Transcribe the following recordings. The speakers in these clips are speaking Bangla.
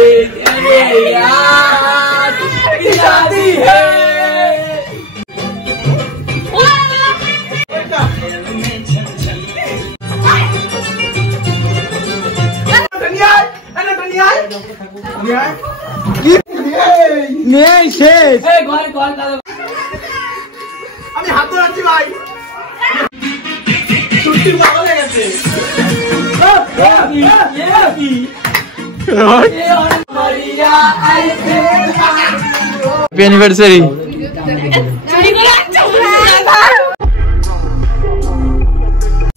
मेरे यार की शादी है। আমি হাত ধরাচ্ছি ভাই, ছুটির পাগল হয়ে গেছে। Happy anniversary.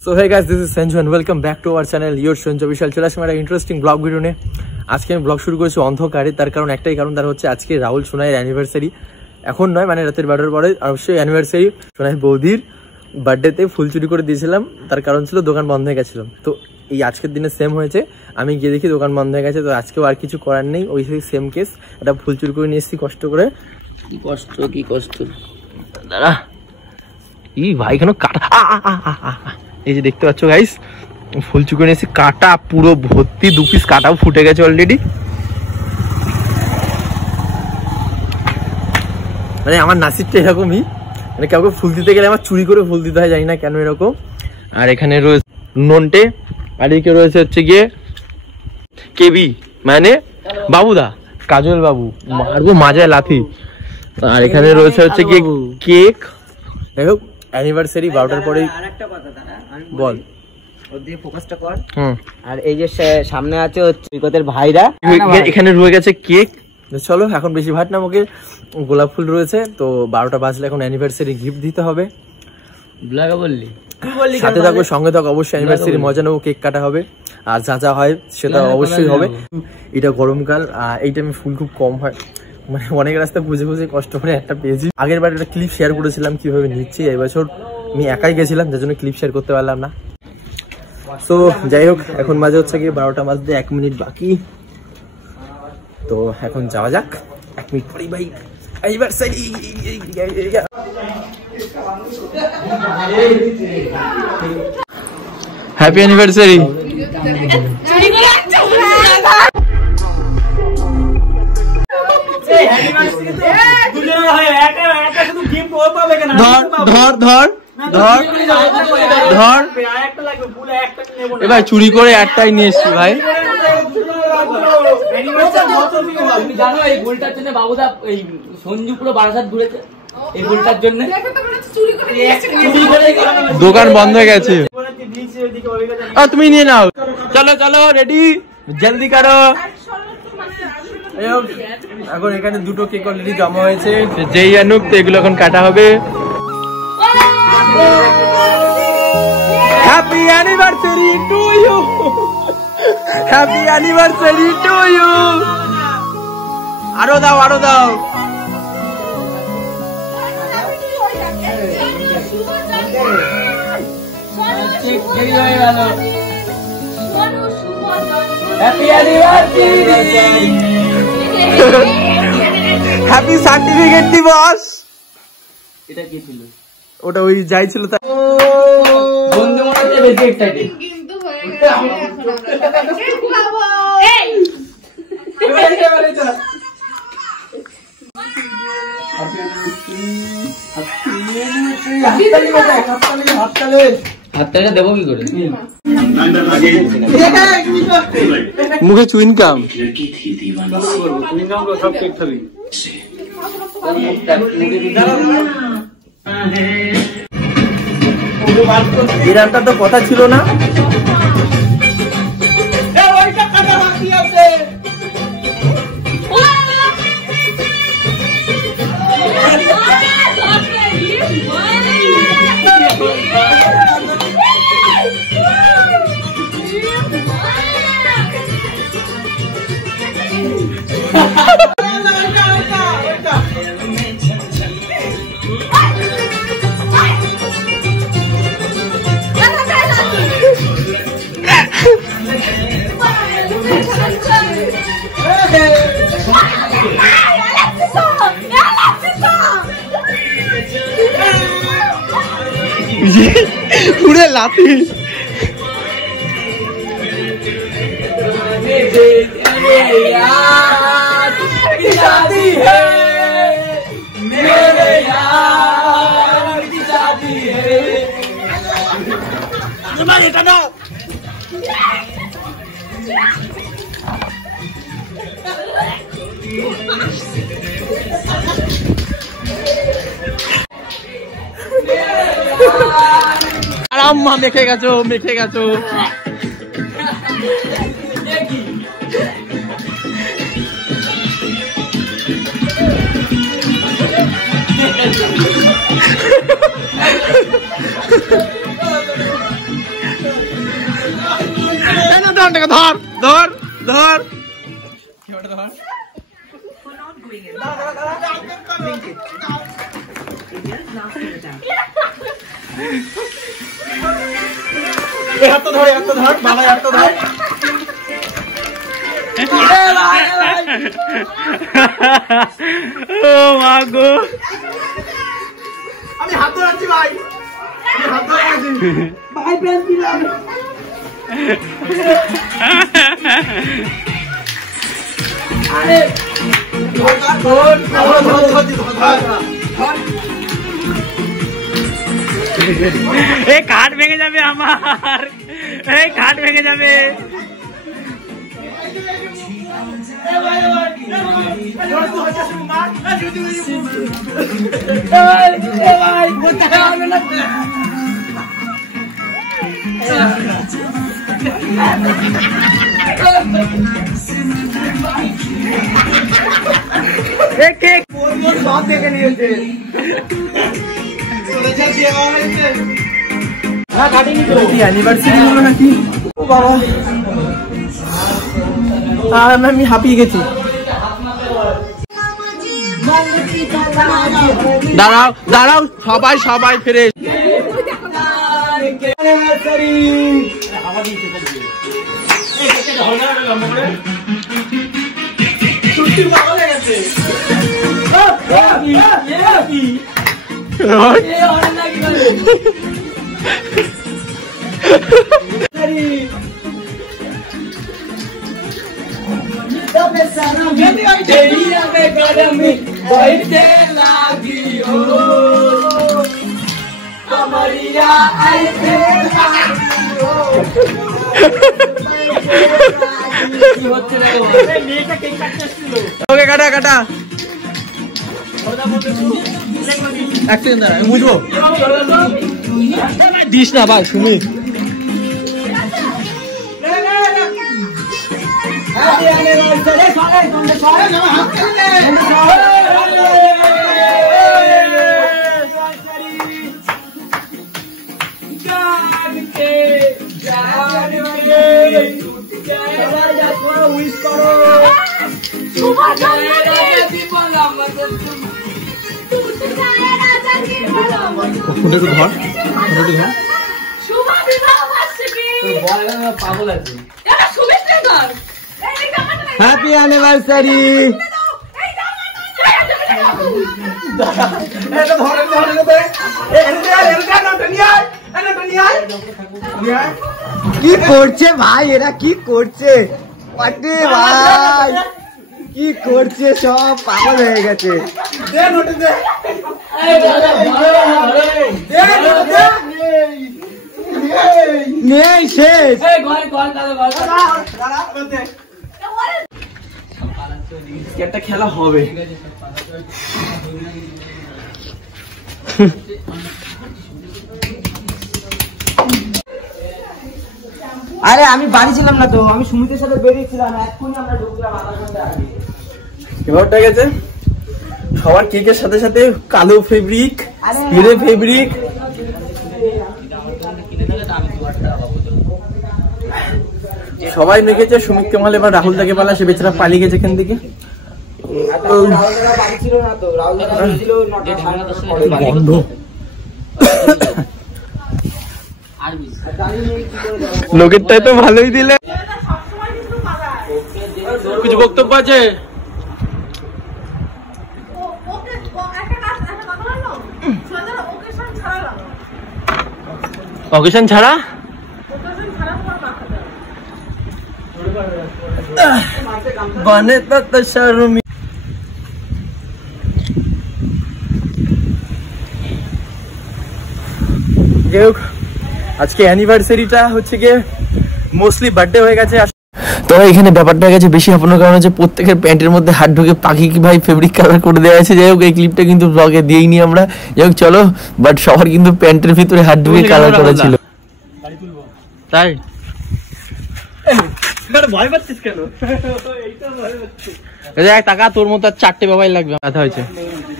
So hey guys, this is Sanju and welcome back to our channel your Sanju Vishal. চলে আসলাম একটা ইন্টারেস্টিং ব্লগ ভিডিও নিয়ে। আজকে আমি ব্লগ শুরু করেছি অন্ধকারে, তার কারণ একটাই কারণ, তার হচ্ছে আজকে রাহুল সোনাইয়ের অ্যানিভার্সারি। এখন নয়, মানে রাতের 12টার পরে অবশ্যই অ্যানিভার্সারি। সোনাই বৌদির বার্থডেতে ফুল চুরি করে দিয়েছিলাম, তার কারণ ছিল দোকান বন্ধ হয়ে গেছিলাম। তো এই আজকের দিনে সেম হয়েছে, আমি গিয়ে দেখি দোকান বন্ধ হয়ে গেছে। তো আজকেও আর কিছু করার নেই, ওই সেম কেস, এটা ফুল চুরি করে নিয়ে এসেছি কষ্ট করে। কি কষ্ট দাঁড়া, ই ভাই কেন কাটা, এই যে দেখতে পাচ্ছ গাইস, ফুল চুরি করে নিয়ে এসেছি, কাটা পুরো ভর্তি, 2 পিস কাটাও ফুটে গেছে অলরেডি। মানে আমার নাসিবটা এরকমই, মানে কাউকে ফুল দিতে গেলে আমার চুরি করে ফুল দিতে হয়, জানি না কেন এরকম। আর এখানে রয়েছে নন্টে, আর এদিকে রয়েছে হচ্ছে গিয়ে কেবি, মানে বাবুদা, কাজল বাবু, মারবো মাজায় লাথি। আর এখানে রয়েছে হচ্ছে গিয়ে কেক। দেখো অ্যানিভার্সারি 12টার পরেই। আরেকটা কথা দাদা, বল, ওর দিকে ফোকাসটা কর। আর এই যে সামনে আছে হচ্ছে সৈকতের ভাইরা, এখানে রয়ে গেছে কেক। চলো এখন বেশি ভাট না, আমাকে গোলাপ ফুল রয়েছে। তো 12টা বাজলে এখন অ্যানিভার্সারি গিফট দিতে হবে। ব্লাগা বললি, সাথে থাকো, সঙ্গে থাকো, অবশ্যই অ্যানিভার্সারি মজা নেবো, কেক কাটা হবে, আর যা যা হয় সেটা অবশ্যই হবে। এটা গরমকাল, এই টাইমে ফুল খুব কম হয়, মানে অনেক রাস্তা খুঁজে খুঁজে কষ্ট করে একটা পেয়েছি। আগের বার একটা ক্লিপ শেয়ার করেছিলাম কিভাবে নিচ্ছি, এবছর আমি একাই গেছিলাম, যার জন্য ক্লিপ শেয়ার করতে পারলাম না। তো যাই হোক, এখন বাজে হচ্ছে কি 12টা বাজতে 1 মিনিট বাকি। তো এখন যাওয়া যাক, 1 মিনিট পরেই ভাই অ্যানিভার্সারি। Happy anniversary. এবার চুরি করে একটাই নিয়ে এসছি ভাই। জানো এই গোলটার জন্য বাবুদা এই সঞ্জু পুরো বারাসাত ঘুরেছে, এই গোলটার জন্য দোকান বন্ধ হয়ে গেছে। তুমি নিয়ে নাও, চলো চলো রেডি, জলদি করো। এখন এখানে 2টো কেক অলরেডি জমা হয়েছে, যেই আনুক তো এগুলো এখন কাটা হবে। Happy anniversary to you, happy anniversary to you. আরো দাও, আরো দাও। হ্যাপি সার্টিফিকেট দিবস। এটা কি ছিল? ওটা ওই যাই ছিল তা বন্ধু মনে হচ্ছে বেশি এক্সাইটেড কিন্তু হয়ে গেল। এই এবারে চল। হাততালি দেবো কি করে? মুখে চুইনকাম। সব কেক খাবি? এরকমটা তো কথা ছিল না। पूरे लाती यार शादी है मेरे यार की शादी है। আম্মা মেখে গেছো মেখে গেছো। ধর ধর ধর হাত ধর হাত ধর বাবা হাত ধর। ও মা গো আমি হাত ধরাচ্ছি ভাই আমি হাত ধরাচ্ছি ভাই প্যান দিলাম। আরে ধর ধর ধর ধর এই কাঠ ভেঙে যাবে আমার এই কাঠ ভেঙে যাবে। সব দেখে নিয়েছে আমি হাঁপিয়ে গেছি। দাঁড়াও দাঁড়াও সবাই সবাই ফিরে ওকে কাটা কাটা বুঝবো দিস না ভাই শুনি পাগল আছে হ্যাপি অ্যানিভার্সারি। কি করছে ভাই এরা কি করছে ভাই কি করছে সব পাগল হয়ে গেছে। নেই শেষ একটা খেলা হবে। আরে আমি বাড়ি ছিলাম না তো আমি সুমিতের সাথে বেরিয়েছিলাম এক্ষুনি আমরা ঢুকলাম আধা ঘন্টা আগে। এবারটা গেছে সবার কেকের সাথে সাথে কালো ফেব্রিক হিরে ফেব্রিক সবাই মেখেছে। সুমিতকে মালে এবার রাহুল দাকে পালা সে বেচারা পালিয়ে গেছে এখান থেকে। লোকেরটাই তো ভালোই দিলে। কিছু বক্তব্য আছে? অকেশন ছাড়া बने तो शर्मी যাই হোক আজকে অ্যানিভার্সারিটা হচ্ছে গিয়ে মোস্টলি বার্থডে হয়ে গেছে। তো এখানে ব্যাপারটা হয়ে গেছে বেশি আপনার কারণ হচ্ছে প্রত্যেকের প্যান্টের মধ্যে হাত ঢুকে পাখি কি ভাই ফেব্রিক কালার করে দেওয়া আছে। যাই হোক এই ক্লিপটা কিন্তু ব্লগে দিইনি আমরা, যাই হোক চলো। বাট সবার কিন্তু প্যান্টের ভিতরে হাত ঢুকে কালার করা ছিল। তাই ভয় পাচ্ছিস কেন? টাকা তোর মতো 4টে মোবাইল লাগবে। কথা হয়েছে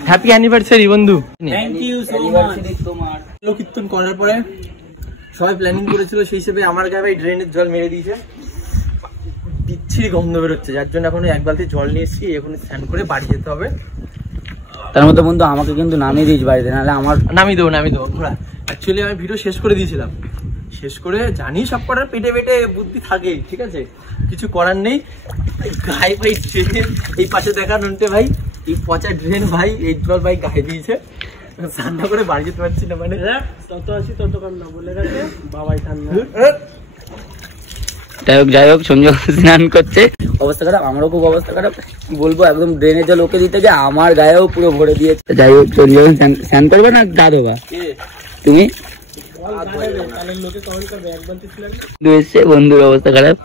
হ্যাপি অ্যানিভার্সারি বন্ধু। থ্যাংক ইউ সো মাচ তোমার। কীর্তন করার পরে সবাই প্ল্যানিং করেছিল, সেই হিসেবে আমার গায়ে ড্রেনের জল মেরে দিয়েছে, বিচ্ছিরি গন্ধ বেরোচ্ছে, যার জন্য এখন এক বালতি জল নিয়ে এসেছি, এখন স্নান করে বাড়ি যেতে হবে। তার মধ্যে বন্ধু আমাকে কিন্তু নামিয়ে দিস বাড়িতে, নাহলে আমার নামিয়ে দেবো ঘোরা। অ্যাকচুয়ালি আমি ভিডিও শেষ করে দিয়েছিলাম, শেষ করে জানি সব কটার পেটে পেটে বুদ্ধি থাকেই, ঠিক আছে, কিছু করার নেই। গায়ে ভাই ড্রেন, এই পাশে দেখা নন্টে ভাই এই পচা ড্রেন ভাই, এই জল ভাই গায়ে দিয়েছে, স্নান করে বাড়ি যেতে পারছি না। মানে তত আসি তত কান্না বলে গেছে বাবাই কান্না। যাই হোক সঞ্জয় স্নান করছে, অবস্থা খারাপ, আমারও খুব অবস্থা খারাপ। বলবো একদম ড্রেনের জল ওকে দিতে গিয়ে আমার গায়েও পুরো ভরে দিয়েছে। যাই হোক সঞ্জয় স্নান করবে না গা দেবা তুমি? বন্ধুর অবস্থা খারাপ।